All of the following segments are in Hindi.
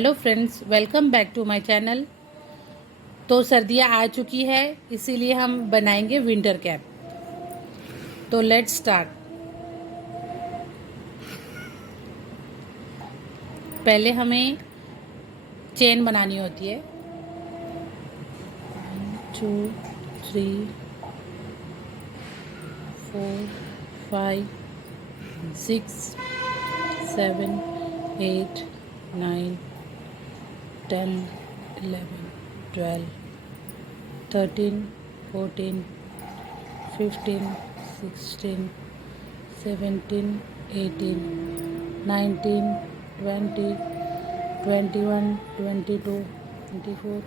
Hello friends, welcome back to my channel. तो सर्दियाँ आ चुकी है, इसीलिए हम बनाएंगे विंटर कैप। तो लेट्स स्टार्ट। पहले हमें चेन बनानी होती है। 2 3 4 5 6 7 8 9 10 11 12 13 14 15 16 17 18 19 20 21 22 24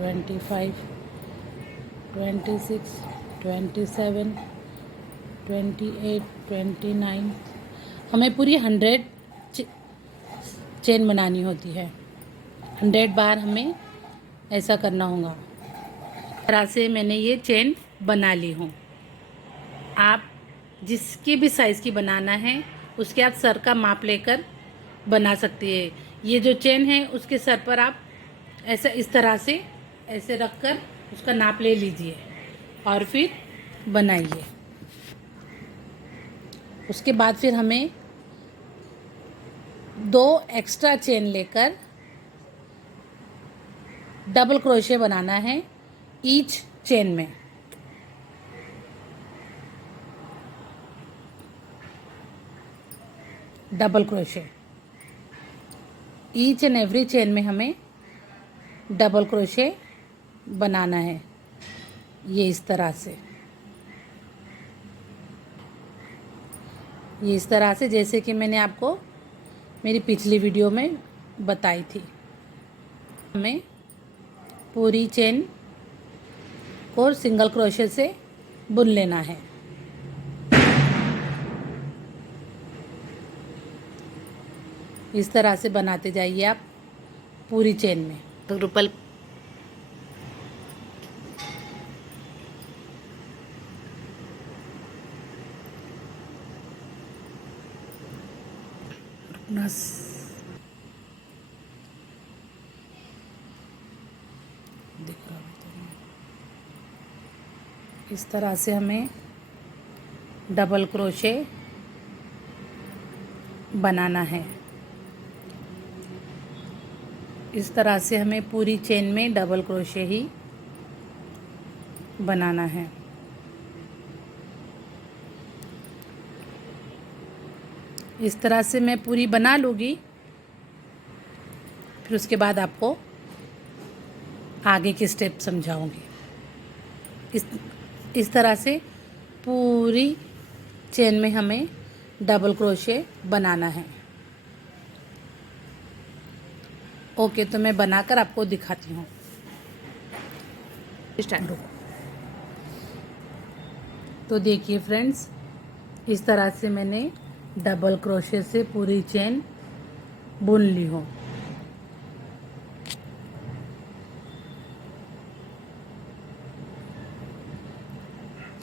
25 26 27 28 29। हमें पूरी 100 चेन बनानी होती है। 100 बार हमें ऐसा करना होगा। इस तरह से मैंने ये चेन बना ली हूँ। आप जिसकी भी साइज़ की बनाना है उसके आप सर का माप लेकर बना सकती है। ये जो चेन है उसके सर पर आप ऐसा इस तरह से ऐसे रखकर उसका नाप ले लीजिए और फिर बनाइए। उसके बाद फिर हमें 2 एक्स्ट्रा चेन लेकर डबल क्रोशे बनाना है ईच चेन में। Double crochet each and every chain में हमें डबल क्रोशे बनाना है। ये इस तरह से, ये इस तरह से जैसे कि मैंने आपको मेरी पिछली वीडियो में बताई थी। हमें पूरी चेन को सिंगल क्रोशे से बुन लेना है। इस तरह से बनाते जाइए आप पूरी चेन में। तो रुपल दिख रहा है तो इस तरह से हमें डबल क्रोशे बनाना है। इस तरह से हमें पूरी चेन में डबल क्रोशे ही बनाना है। इस तरह से मैं पूरी बना लूँगी, फिर उसके बाद आपको आगे के स्टेप समझाऊंगी। इस तरह से पूरी चेन में हमें डबल क्रोशे बनाना है। ओके, तो मैं बनाकर आपको दिखाती हूँ। स्टार्ट। तो देखिए फ्रेंड्स, इस तरह से मैंने डबल क्रोशे से पूरी चेन बुन ली हो।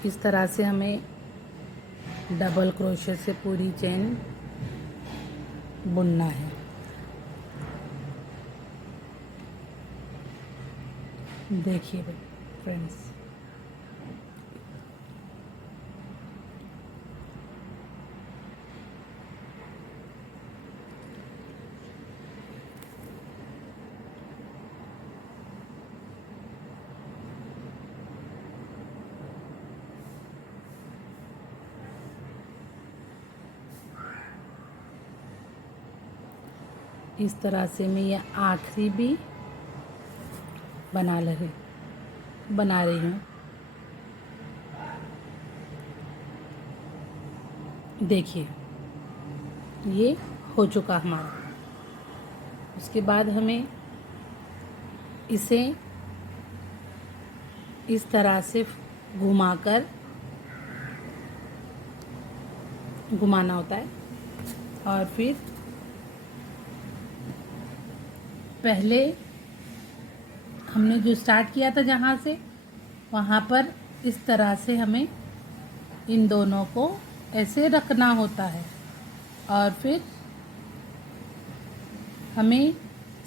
इस तरह से हमें डबल क्रोशे से पूरी चेन बुनना है। देखिए फ्रेंड्स, इस तरह से मैं ये आखिरी भी बना रही हूँ। देखिए ये हो चुका हमारा। उसके बाद हमें इसे इस तरह से घुमाना होता है और फिर पहले हमने जो स्टार्ट किया था जहाँ से वहाँ पर इस तरह से हमें इन दोनों को ऐसे रखना होता है और फिर हमें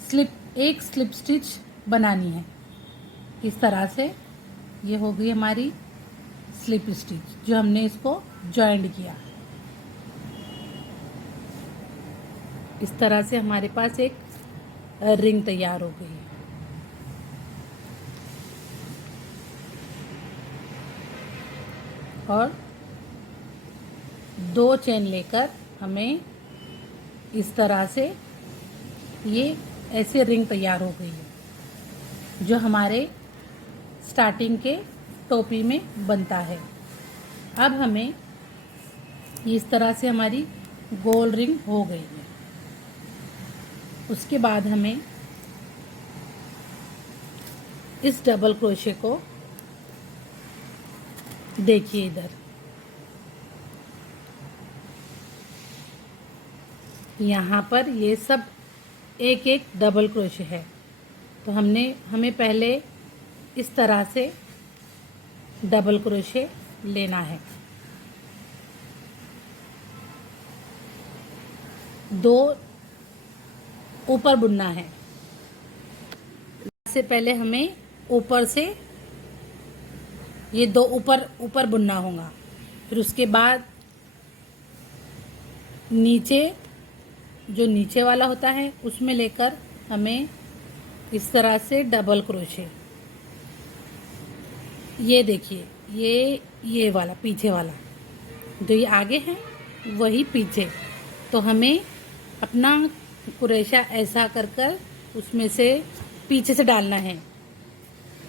एक स्लिप स्टिच बनानी है। इस तरह से ये हो गई हमारी स्लिप स्टिच जो हमने इसको जॉइंट किया। इस तरह से हमारे पास एक रिंग तैयार हो गई है। और 2 चेन लेकर हमें इस तरह से ये ऐसे रिंग तैयार हो गई है जो हमारे स्टार्टिंग के टोपी में बनता है। अब हमें इस तरह से हमारी गोल रिंग हो गई है। उसके बाद हमें इस डबल क्रोशे को देखिए इधर, यहाँ पर ये सब एक एक डबल क्रोशे है। तो हमें पहले इस तरह से डबल क्रोशे लेना है। 2 ऊपर बुनना है। इससे पहले हमें ऊपर से ये 2 ऊपर बुनना होगा। फिर उसके बाद नीचे जो नीचे वाला होता है उसमें लेकर हमें इस तरह से डबल क्रोशे, ये देखिए ये वाला पीछे वाला जो ये आगे है वही पीछे। तो हमें अपना कुरेशा ऐसा कर कर उसमें से पीछे से डालना है।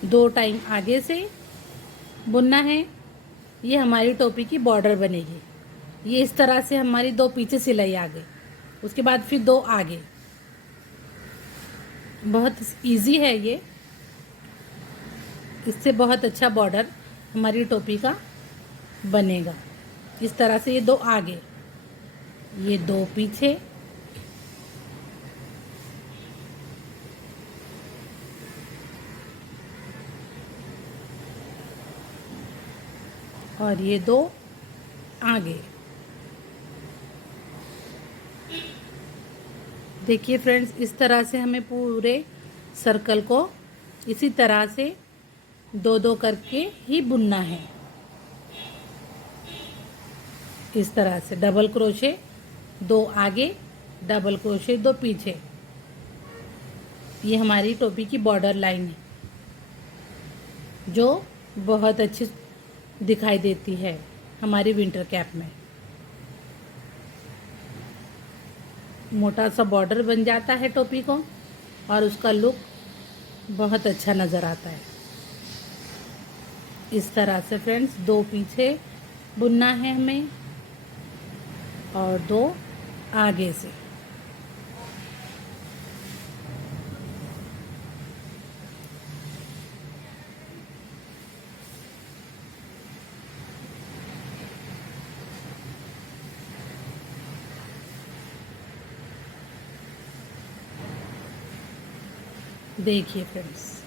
2 टाइम आगे से बुनना है। ये हमारी टोपी की बॉर्डर बनेगी। ये इस तरह से हमारी 2 पीछे सिलाई आगे, उसके बाद फिर 2 आगे। बहुत इजी है ये। इससे बहुत अच्छा बॉर्डर हमारी टोपी का बनेगा। इस तरह से ये 2 आगे, ये 2 पीछे, और ये 2 आगे। देखिए फ्रेंड्स, इस तरह से हमें पूरे सर्कल को इसी तरह से 2-2 करके ही बुनना है। इस तरह से डबल क्रोशे 2 आगे, डबल क्रोशे 2 पीछे। ये हमारी टोपी की बॉर्डर लाइन है जो बहुत अच्छी दिखाई देती है हमारी विंटर कैप में। मोटा सा बॉर्डर बन जाता है टोपी को और उसका लुक बहुत अच्छा नज़र आता है। इस तरह से फ्रेंड्स 2 पीछे बुनना है हमें और 2 आगे से। देखिए फ्रेंड्स,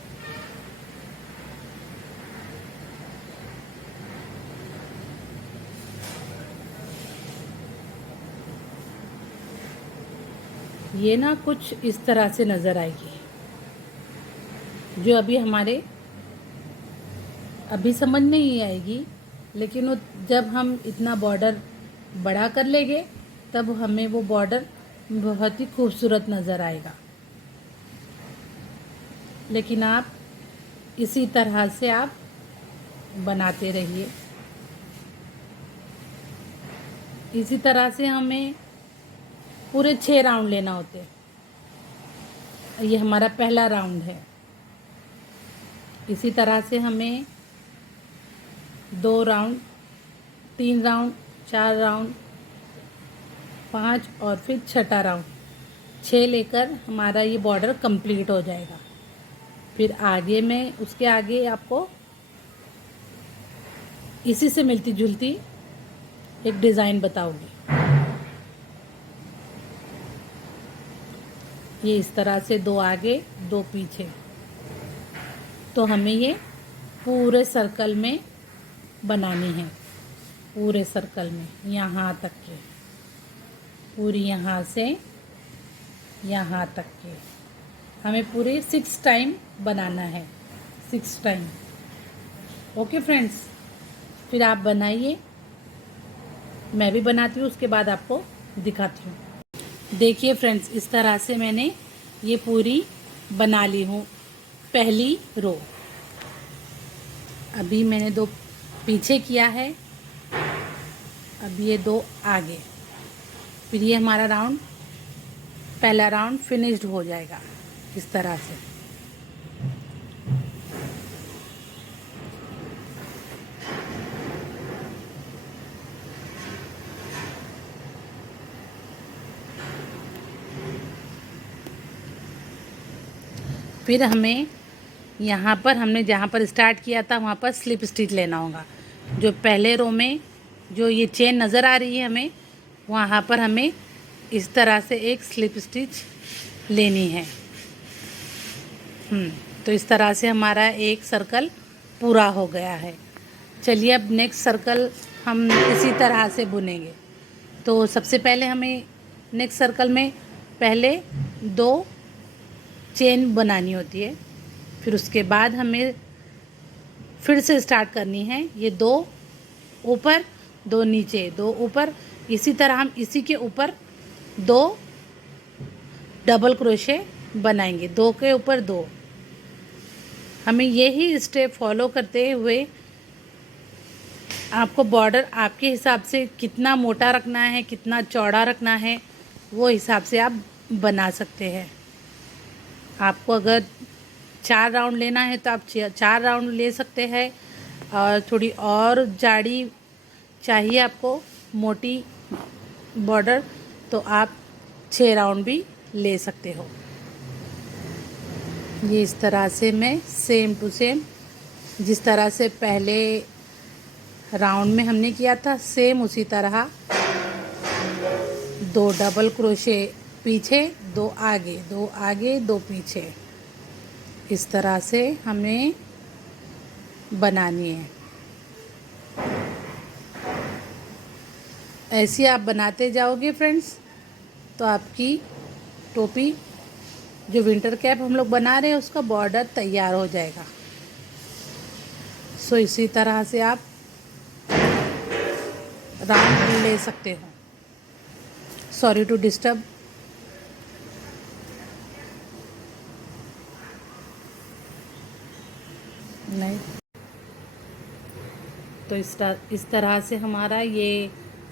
ये ना कुछ इस तरह से नज़र आएगी। जो अभी समझ नहीं आएगी, लेकिन वो जब हम इतना बॉर्डर बड़ा कर लेंगे तब हमें वो बॉर्डर बहुत ही खूबसूरत नज़र आएगा। लेकिन आप इसी तरह से आप बनाते रहिए। इसी तरह से हमें पूरे 6 राउंड लेना होते हैं। ये हमारा पहला राउंड है। इसी तरह से हमें 2 राउंड, 3 राउंड, 4 राउंड, 5 और फिर 6ठा राउंड, 6 लेकर हमारा ये बॉर्डर कंप्लीट हो जाएगा। फिर आगे में उसके आगे आपको इसी से मिलती जुलती एक डिज़ाइन बताऊंगी। ये इस तरह से 2 आगे 2 पीछे। तो हमें ये पूरे सर्कल में बनानी है। पूरे सर्कल में यहाँ तक के, पूरी यहाँ से यहाँ तक के। हमें पूरे 6 टाइम बनाना है, 6 टाइम। ओके फ्रेंड्स, फिर आप बनाइए, मैं भी बनाती हूँ, उसके बाद आपको दिखाती हूँ। देखिए फ्रेंड्स, इस तरह से मैंने ये पूरी बना ली हूँ पहली रो। अभी मैंने 2 पीछे किया है, अब ये 2 आगे। फिर ये हमारा राउंड, पहला राउंड फिनिश्ड हो जाएगा इस तरह से। फिर हमें यहाँ पर, हमने जहाँ पर स्टार्ट किया था वहाँ पर स्लिप स्टिच लेना होगा। जो पहले रो में जो ये चेन नज़र आ रही है हमें, वहाँ पर हमें इस तरह से एक स्लिप स्टिच लेनी है। तो इस तरह से हमारा एक सर्कल पूरा हो गया है। चलिए अब नेक्स्ट सर्कल हम इसी तरह से बुनेंगे। तो सबसे पहले हमें नेक्स्ट सर्कल में पहले 2 चेन बनानी होती है, फिर उसके बाद हमें फिर से स्टार्ट करनी है। ये 2 ऊपर 2 नीचे, 2 ऊपर, इसी तरह हम इसी के ऊपर 2 डबल क्रोशे बनाएंगे, 2 के ऊपर 2। हमें यही स्टेप फॉलो करते हुए आपको बॉर्डर आपके हिसाब से कितना मोटा रखना है, कितना चौड़ा रखना है, वो हिसाब से आप बना सकते हैं। आपको अगर 4 राउंड लेना है तो आप 4 राउंड ले सकते हैं, और थोड़ी और जाड़ी चाहिए आपको, मोटी बॉर्डर, तो आप 6 राउंड भी ले सकते हो। ये इस तरह से मैं सेम टू सेम, जिस तरह से पहले राउंड में हमने किया था, सेम उसी तरह 2 डबल क्रोशे पीछे, 2 आगे, 2 आगे, 2 पीछे, इस तरह से हमें बनानी है। ऐसे आप बनाते जाओगे फ्रेंड्स, तो आपकी टोपी, जो विंटर कैप हम लोग बना रहे हैं, उसका बॉर्डर तैयार हो जाएगा। सो इसी तरह से आप राउंड ले सकते हो। Sorry to disturb. नहीं, तो इस तरह से हमारा ये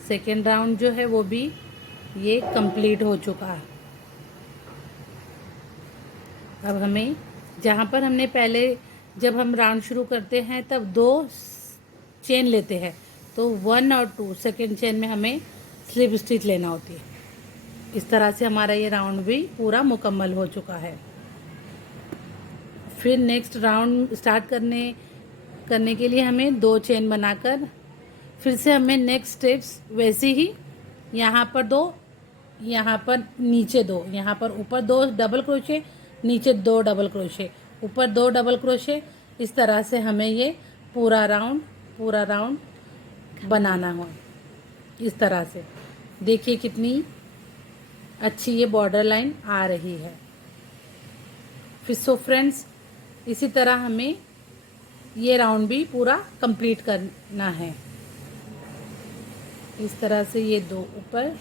सेकेंड राउंड जो है वो भी ये कंप्लीट हो चुका है। अब हमें, जहाँ पर हमने पहले, जब हम राउंड शुरू करते हैं तब 2 चेन लेते हैं, तो 1 और 2 सेकेंड चेन में हमें स्लिप स्टिच लेना होती है। इस तरह से हमारा ये राउंड भी पूरा मुकम्मल हो चुका है। फिर नेक्स्ट राउंड स्टार्ट करने के लिए हमें 2 चेन बनाकर फिर से हमें नेक्स्ट स्टेप्स वैसे ही, यहाँ पर 2, यहाँ पर नीचे 2, यहाँ पर ऊपर 2 डबल क्रोशे, नीचे 2 डबल क्रोशे, ऊपर 2 डबल क्रोशे, इस तरह से हमें ये पूरा राउंड बनाना हो। इस तरह से देखिए कितनी अच्छी ये बॉर्डर लाइन आ रही है। फिर सो फ्रेंड्स, इसी तरह हमें ये राउंड भी पूरा कंप्लीट करना है। इस तरह से ये 2 ऊपर,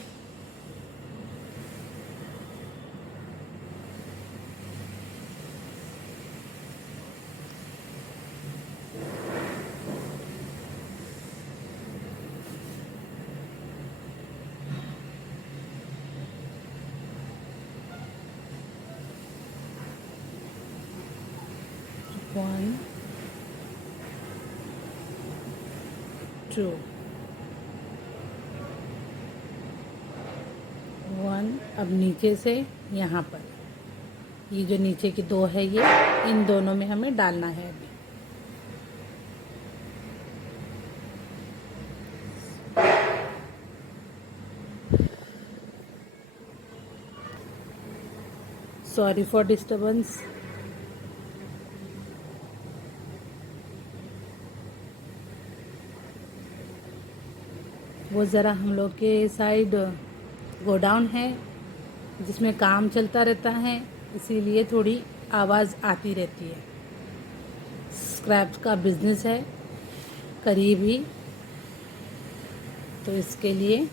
वन 2 1। अब नीचे से यहाँ पर ये जो नीचे की 2 है, ये इन दोनों में हमें डालना है अभी। Sorry for disturbance. वो ज़रा हम लोग के साइड गोडाउन है जिसमें काम चलता रहता है, इसीलिए थोड़ी आवाज़ आती रहती है। स्क्रैच का बिजनेस है करीब ही, तो इसके लिए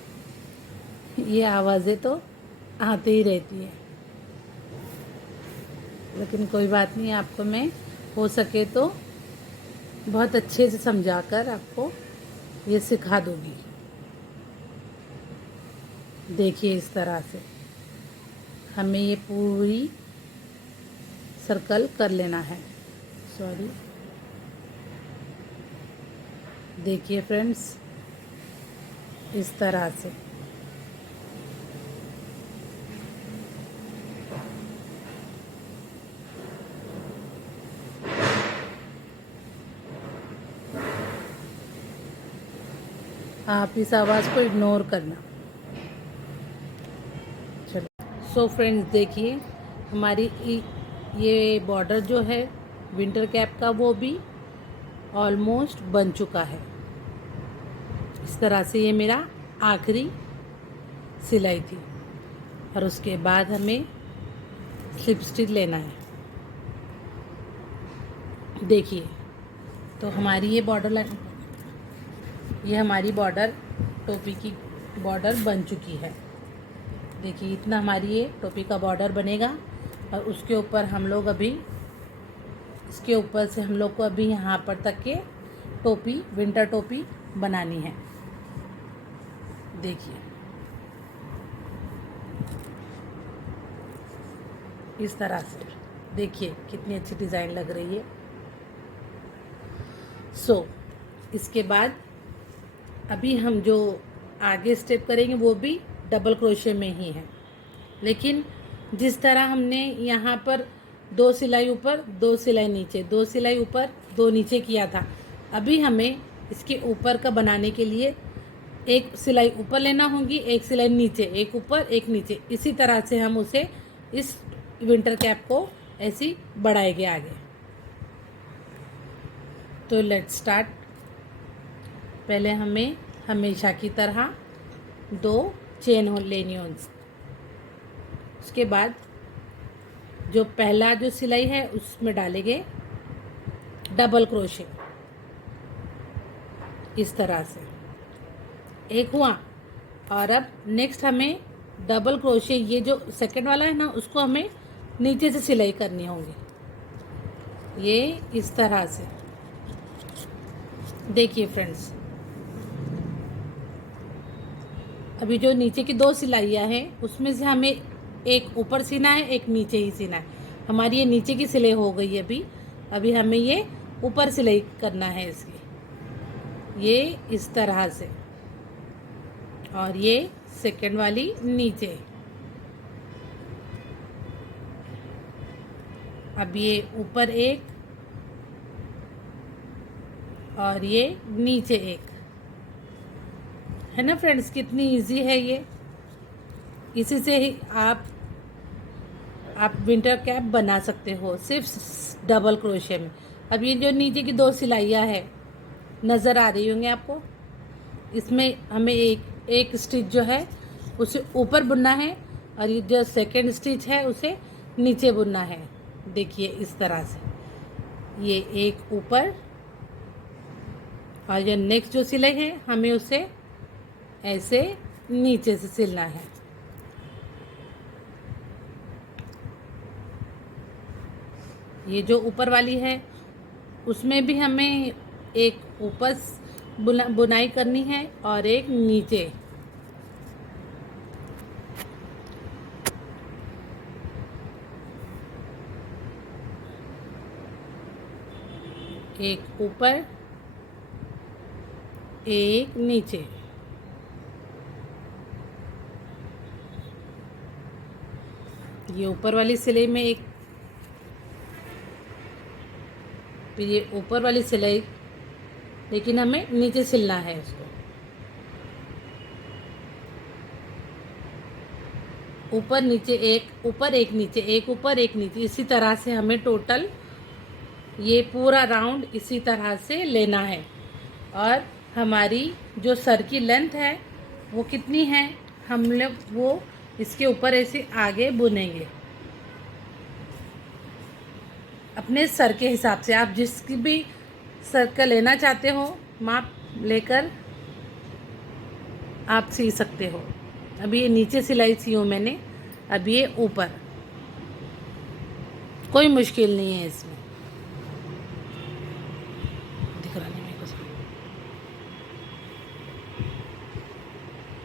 ये आवाज़ें तो आती ही रहती है। लेकिन कोई बात नहीं, आपको मैं हो सके तो बहुत अच्छे से समझाकर आपको ये सिखा दूँगी। देखिए इस तरह से हमें ये पूरी सर्कल कर लेना है। सॉरी, देखिए फ्रेंड्स इस तरह से। आप इस आवाज़ को इग्नोर करना। चलो, सो फ्रेंड्स देखिए हमारी ये बॉर्डर जो है विंटर कैप का वो भी ऑलमोस्ट बन चुका है। इस तरह से ये मेरा आखिरी सिलाई थी। और उसके बाद हमें स्लिप स्टिच लेना है। देखिए तो हमारी ये बॉर्डर लाइन, ये हमारी बॉर्डर टोपी की बॉर्डर बन चुकी है। देखिए इतना हमारी ये टोपी का बॉर्डर बनेगा। और उसके ऊपर हम लोग अभी, इसके ऊपर से हम लोग को अभी यहाँ पर तक के टोपी, विंटर टोपी बनानी है। देखिए इस तरह से, देखिए कितनी अच्छी डिज़ाइन लग रही है। सो इसके बाद अभी हम जो आगे स्टेप करेंगे वो भी डबल क्रोशे में ही है। लेकिन जिस तरह हमने यहाँ पर 2 सिलाई ऊपर 2 सिलाई नीचे, 2 सिलाई ऊपर 2 नीचे किया था, अभी हमें इसके ऊपर का बनाने के लिए एक सिलाई ऊपर लेना होगी, एक सिलाई नीचे, एक ऊपर एक नीचे। इसी तरह से हम उसे, इस विंटर कैप को ऐसे बढ़ाएंगे आगे। तो लेट्स स्टार्ट। पहले हमें हमेशा की तरह 2 चेन लेनी होगी। उसके बाद जो पहला जो सिलाई है उसमें डालेंगे डबल क्रोशे इस तरह से, एक हुआ। और अब नेक्स्ट हमें डबल क्रोशे, ये जो सेकंड वाला है ना, उसको हमें नीचे से सिलाई करनी होगी, ये इस तरह से। देखिए फ्रेंड्स अभी जो नीचे की 2 सिलाइयाँ हैं उसमें से हमें एक ऊपर सीना है, एक नीचे ही सीना है। हमारी ये नीचे की सिलाई हो गई अभी। अभी हमें ये ऊपर सिलाई करना है इसकी, ये इस तरह से। और ये सेकंड वाली नीचे। अब ये ऊपर एक और ये नीचे एक, है ना फ्रेंड्स, कितनी इजी है ये। इसी से ही आप विंटर कैप बना सकते हो सिर्फ डबल क्रोशे में। अब ये जो नीचे की 2 सिलाइयाँ है नज़र आ रही होंगी आपको, इसमें हमें एक स्टिच जो है उसे ऊपर बुनना है और ये जो सेकंड स्टिच है उसे नीचे बुनना है। देखिए इस तरह से, ये एक ऊपर और जो नेक्स्ट जो सिलाई है हमें उसे ऐसे नीचे से सिलना है। ये जो ऊपर वाली है उसमें भी हमें एक ऊपर बुनाई करनी है और एक नीचे। एक ऊपर एक नीचे। ये ऊपर वाली सिलाई में एक, फिर ये ऊपर वाली सिलाई, लेकिन हमें नीचे सिलना है इसको। ऊपर नीचे एक, ऊपर एक नीचे, एक ऊपर एक नीचे, इसी तरह से हमें टोटल ये पूरा राउंड इसी तरह से लेना है। और हमारी जो सर की लेंथ है वो कितनी है, हम लोग वो इसके ऊपर ऐसे आगे बुनेंगे। अपने सर के हिसाब से, आप जिसकी भी सर का लेना चाहते हो माप लेकर आप सी सकते हो। अभी ये नीचे सिलाई सी हूँ मैंने, अब ये ऊपर, कोई मुश्किल नहीं है इसमें। दिख रहा नहीं मेरे को,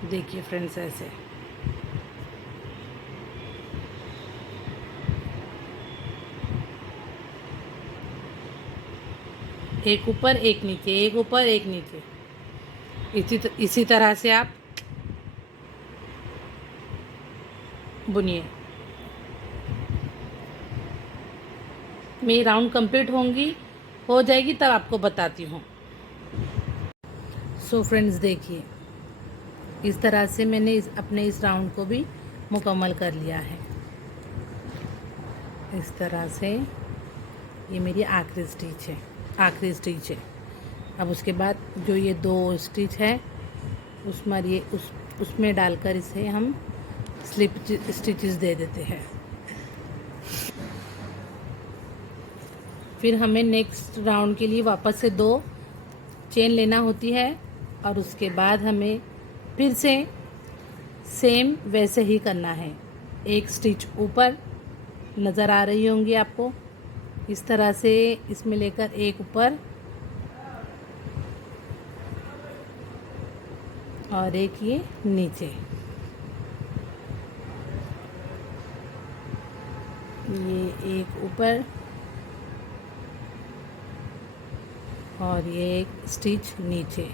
देखिए फ्रेंड्स ऐसे। एक ऊपर एक नीचे, एक ऊपर एक नीचे, इसी तरह से आप बुनिए। मेरी राउंड कंप्लीट हो जाएगी तब आपको बताती हूँ। सो फ्रेंड्स देखिए, इस तरह से मैंने अपने इस राउंड को भी मुकम्मल कर लिया है। इस तरह से ये मेरी आखिरी स्टिच है। अब उसके बाद जो ये 2 स्टिच है उसमें डालकर इसे हम स्लिप स्टिचेस दे देते हैं। फिर हमें नेक्स्ट राउंड के लिए वापस से 2 चेन लेना होती है और उसके बाद हमें फिर से सेम वैसे ही करना है। एक स्टिच ऊपर नज़र आ रही होंगी आपको, इस तरह से इसमें लेकर एक ऊपर और एक ये नीचे, ये एक ऊपर और ये एक स्टिच नीचे।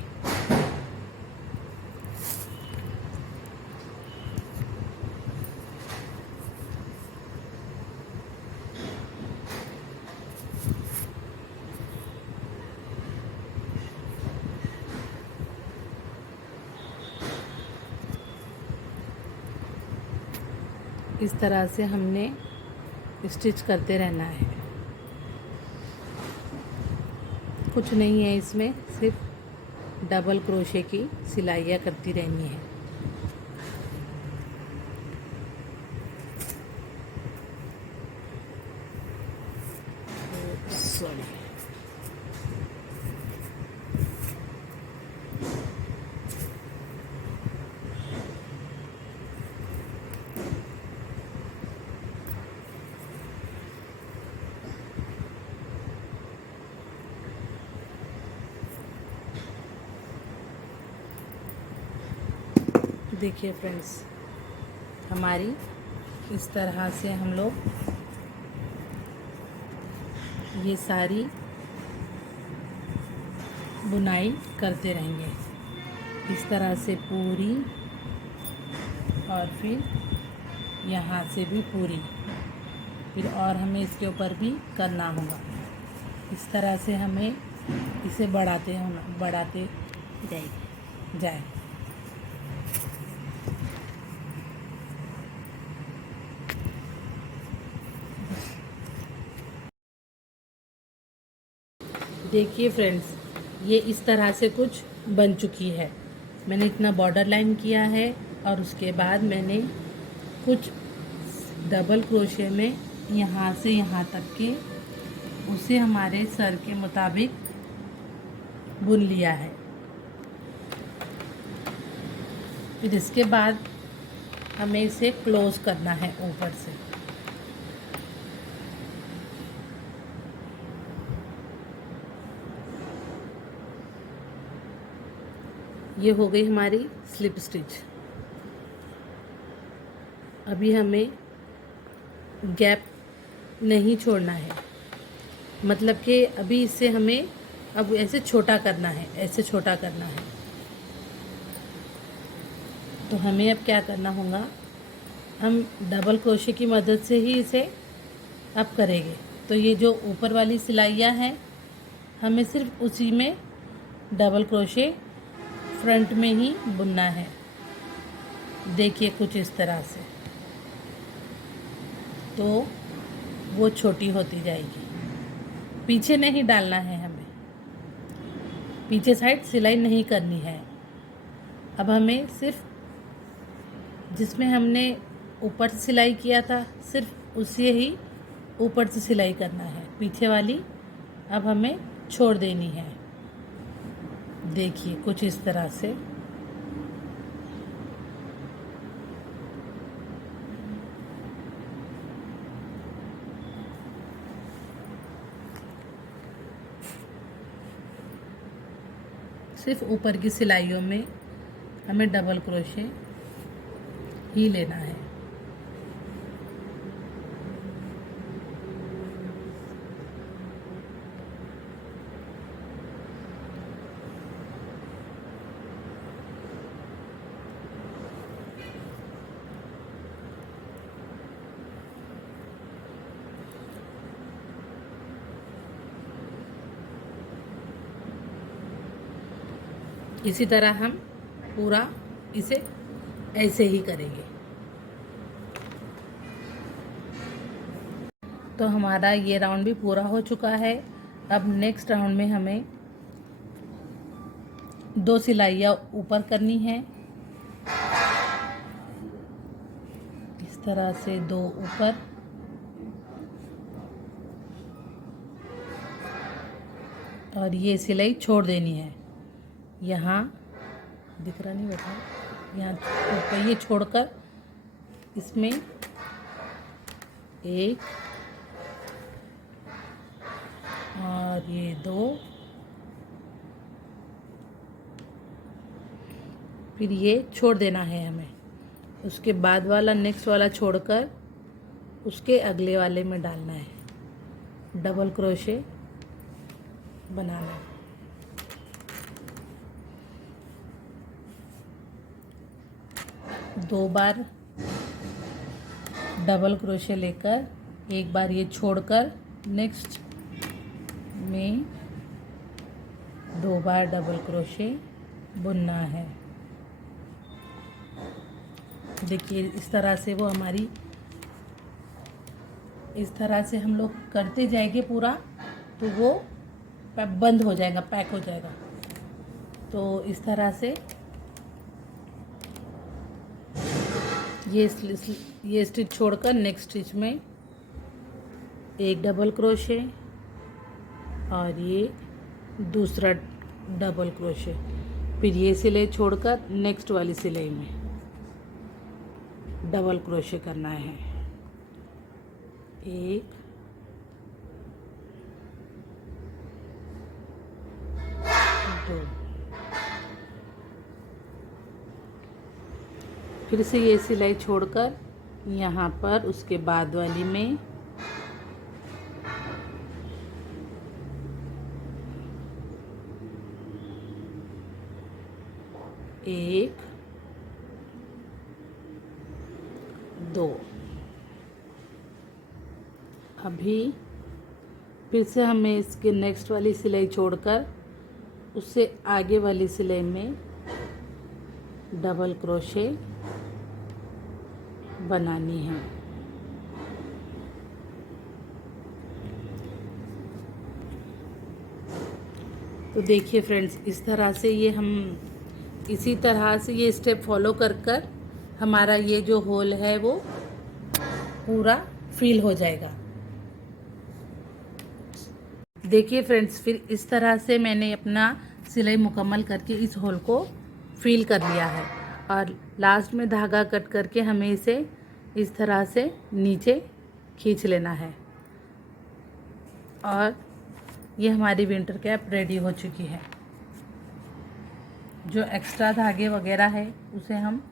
इस तरह से हमने स्टिच करते रहना है। कुछ नहीं है इसमें, सिर्फ डबल क्रोशे की सिलाइयाँ करती रहनी है। सॉरी, देखिए फ्रेंड्स, हमारी इस तरह से हम लोग ये सारी बुनाई करते रहेंगे, इस तरह से पूरी, और फिर यहाँ से भी पूरी, फिर और हमें इसके ऊपर भी करना होगा। इस तरह से हमें इसे बढ़ाते जाए। देखिए फ्रेंड्स, ये इस तरह से कुछ बन चुकी है। मैंने इतना बॉर्डर लाइन किया है और उसके बाद मैंने कुछ डबल क्रोशे में यहाँ से यहाँ तक के उसे हमारे सर के मुताबिक बुन लिया है। फिर इसके बाद हमें इसे क्लोज करना है ऊपर से। ये हो गई हमारी स्लिप स्टिच। अभी हमें गैप नहीं छोड़ना है, मतलब कि अभी इसे हमें अब ऐसे छोटा करना है, ऐसे छोटा करना है। तो हमें अब क्या करना होगा, हम डबल क्रोशे की मदद से ही इसे अब करेंगे। तो ये जो ऊपर वाली सिलाइयाँ हैं, हमें सिर्फ उसी में डबल क्रोशे फ्रंट में ही बुनना है। देखिए कुछ इस तरह से, तो वो छोटी होती जाएगी। पीछे नहीं डालना है हमें, पीछे साइड सिलाई नहीं करनी है। अब हमें सिर्फ जिसमें हमने ऊपर से सिलाई किया था, सिर्फ उसे ही ऊपर से सिलाई करना है। पीछे वाली अब हमें छोड़ देनी है। देखिए कुछ इस तरह से। सिर्फ ऊपर की सिलाइयों में हमें डबल क्रोशे ही लेना है। इसी तरह हम पूरा इसे ऐसे ही करेंगे। तो हमारा ये राउंड भी पूरा हो चुका है। अब नेक्स्ट राउंड में हमें 2 सिलाइयाँ ऊपर करनी है। इस तरह से 2 ऊपर और ये सिलाई छोड़ देनी है। यहाँ दिख रहा नहीं बेटा, यहाँ ऊपर ये छोड़कर इसमें 1 और ये 2, फिर ये छोड़ देना है हमें। उसके बाद वाला नेक्स्ट वाला छोड़कर उसके अगले वाले में डालना है, डबल क्रोशे बनाना है। दो बार डबल क्रोशे लेकर एक बार ये छोड़कर नेक्स्ट में 2 बार डबल क्रोशे बुनना है। देखिए इस तरह से वो हमारी, इस तरह से हम लोग करते जाएंगे पूरा, तो वो बंद हो जाएगा, पैक हो जाएगा। तो इस तरह से ये स्टिच छोड़कर नेक्स्ट स्टिच में 1 डबल क्रोशे और ये दूसरा डबल क्रोशे, फिर ये सिलाई छोड़कर नेक्स्ट वाली सिलाई में डबल क्रोशे करना है। 1 2, फिर से ये सिलाई छोड़कर यहाँ पर उसके बाद वाली में 1 2, अभी फिर से हमें इसके नेक्स्ट वाली सिलाई छोड़कर उससे आगे वाली सिलाई में डबल क्रोशे बनानी है। तो देखिए फ्रेंड्स, इस तरह से ये हम इसी तरह से ये स्टेप फॉलो कर हमारा ये जो होल है वो पूरा फिल हो जाएगा। देखिए फ्रेंड्स, फिर इस तरह से मैंने अपना सिलाई मुकम्मल करके इस होल को फिल कर लिया है और लास्ट में धागा कट करके हमें इसे इस तरह से नीचे खींच लेना है और ये हमारी विंटर कैप रेडी हो चुकी है। जो एक्स्ट्रा धागे वगैरह है उसे हम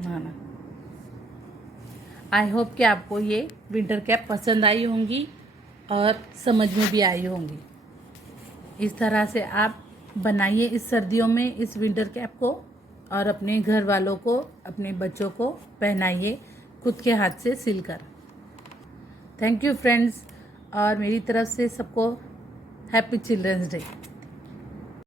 माना। आई होप कि आपको ये विंटर कैप पसंद आई होंगी और समझ में भी आई होंगी। इस तरह से आप बनाइए इस सर्दियों में इस विंटर कैप को और अपने घर वालों को, अपने बच्चों को पहनाइए खुद के हाथ से सिलकर। थैंक यू फ्रेंड्स, और मेरी तरफ से सबको हैप्पी चिल्ड्रंस डे।